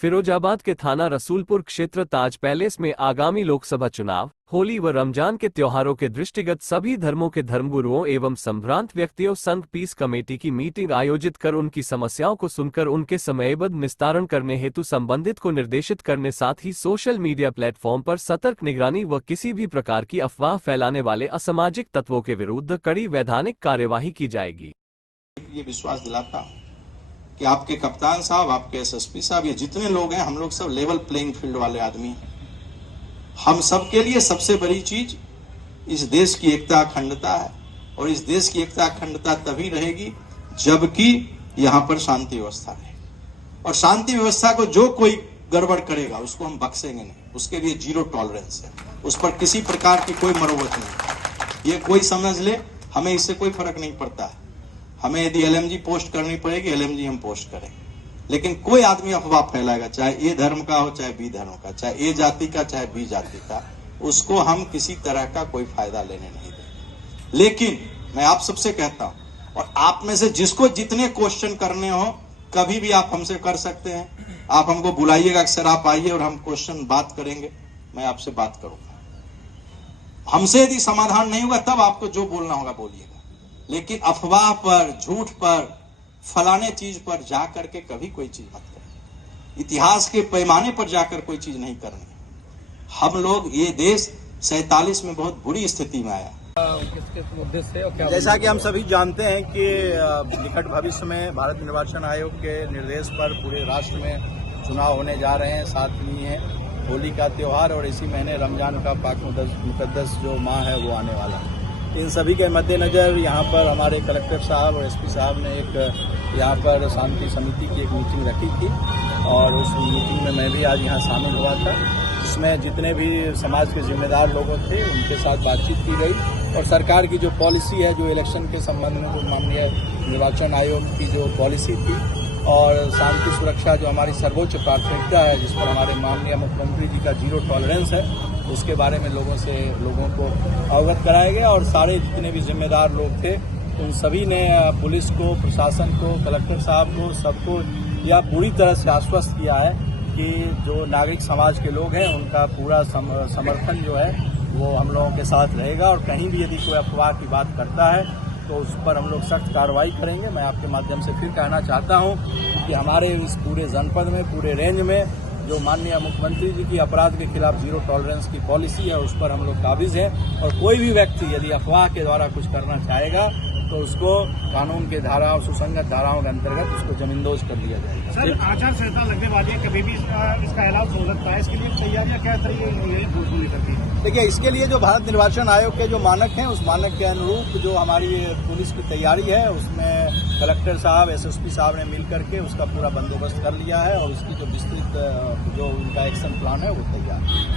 फिरोजाबाद के थाना रसूलपुर क्षेत्र ताज पैलेस में आगामी लोकसभा चुनाव, होली व रमजान के त्योहारों के दृष्टिगत सभी धर्मों के धर्मगुरुओं एवं संभ्रांत व्यक्तियों संघ पीस कमेटी की मीटिंग आयोजित कर उनकी समस्याओं को सुनकर उनके समयबद्ध निस्तारण करने हेतु संबंधित को निर्देशित करने, साथ ही सोशल मीडिया प्लेटफॉर्म पर सतर्क निगरानी व किसी भी प्रकार की अफवाह फैलाने वाले असामाजिक तत्वों के विरुद्ध कड़ी वैधानिक कार्यवाही की जाएगी। ये विश्वास दिलाता हूं कि आपके कप्तान साहब, आपके एसएसपी साहब, ये जितने लोग हैं, हम लोग सब लेवल प्लेइंग फील्ड वाले आदमी हैं। हम सब के लिए सबसे बड़ी चीज इस देश की एकता अखंडता है, और इस देश की एकता अखंडता तभी रहेगी जबकि यहां पर शांति व्यवस्था रहे। और शांति व्यवस्था को जो कोई गड़बड़ करेगा उसको हम बख्शेंगे नहीं, उसके लिए जीरो टॉलरेंस है, उस पर किसी प्रकार की कोई मरोवत नहीं। ये कोई समझ ले, हमें इससे कोई फर्क नहीं पड़ता है। हमें यदि एलएमजी पोस्ट करनी पड़ेगी, एलएमजी हम पोस्ट करेंगे, लेकिन कोई आदमी अफवाह फैलाएगा, चाहे ए धर्म का हो, चाहे बी धर्म का, चाहे ए जाति का, चाहे बी जाति का, उसको हम किसी तरह का कोई फायदा लेने नहीं देंगे। लेकिन मैं आप सबसे कहता हूं, और आप में से जिसको जितने क्वेश्चन करने हो कभी भी आप हमसे कर सकते हैं। आप हमको बुलाइएगा कि सर आप आइए और हम क्वेश्चन बात करेंगे, मैं आपसे बात करूंगा। हमसे यदि समाधान नहीं होगा तब आपको जो बोलना होगा बोलिएगा, लेकिन अफवाह पर, झूठ पर, फलाने चीज पर जाकर के कभी कोई चीज मत करें। इतिहास के पैमाने पर जाकर कोई चीज नहीं करनी। हम लोग, ये देश 47 में बहुत बुरी स्थिति में आया। जैसा कि हम सभी जानते हैं कि निकट भविष्य में भारत निर्वाचन आयोग के निर्देश पर पूरे राष्ट्र में चुनाव होने जा रहे हैं। साथ ही है होली का त्योहार और इसी महीने रमजान का पाक मुकद्दस जो माह है वो आने वाला है। इन सभी के मद्देनजर यहाँ पर हमारे कलेक्टर साहब और एसपी साहब ने एक यहाँ पर शांति समिति की एक मीटिंग रखी थी, और उस मीटिंग में मैं भी आज यहाँ शामिल हुआ था, जिसमें जितने भी समाज के जिम्मेदार लोग थे उनके साथ बातचीत की गई। और सरकार की जो पॉलिसी है, जो इलेक्शन के संबंध में जो माननीय निर्वाचन आयोग की जो पॉलिसी थी, और शांति सुरक्षा जो हमारी सर्वोच्च प्राथमिकता है, जिस पर हमारे माननीय मुख्यमंत्री जी का जीरो टॉलरेंस है, उसके बारे में लोगों को अवगत कराया गया। और सारे जितने भी जिम्मेदार लोग थे उन सभी ने पुलिस को, प्रशासन को, कलेक्टर साहब को, सबको यह पूरी तरह से आश्वस्त किया है कि जो नागरिक समाज के लोग हैं उनका पूरा समर्थन जो है वो हम लोगों के साथ रहेगा। और कहीं भी यदि कोई अफवाह की बात करता है तो उस पर हम लोग सख्त कार्रवाई करेंगे। मैं आपके माध्यम से फिर कहना चाहता हूं कि हमारे इस पूरे जनपद में, पूरे रेंज में जो माननीय मुख्यमंत्री जी की अपराध के खिलाफ जीरो टॉलरेंस की पॉलिसी है, उस पर हम लोग काबिज हैं। और कोई भी व्यक्ति यदि अफवाह के द्वारा कुछ करना चाहेगा तो उसको कानून के धाराओं, सुसंगत धाराओं के अंतर्गत उसको जमींदोज कर दिया जाएगा। सर, आचार संहिता लगने वाली है, कभी भी इसका अलाव हो सकता है, इसके लिए तैयारियां क्या तरीके? देखिए, इसके लिए जो भारत निर्वाचन आयोग के जो मानक हैं, उस मानक के अनुरूप जो हमारी पुलिस की तैयारी है, उसमें कलेक्टर साहब, एसएसपी साहब ने मिल करके उसका पूरा बंदोबस्त कर लिया है, और उसकी जो विस्तृत जो उनका एक्शन प्लान है वो तैयार है।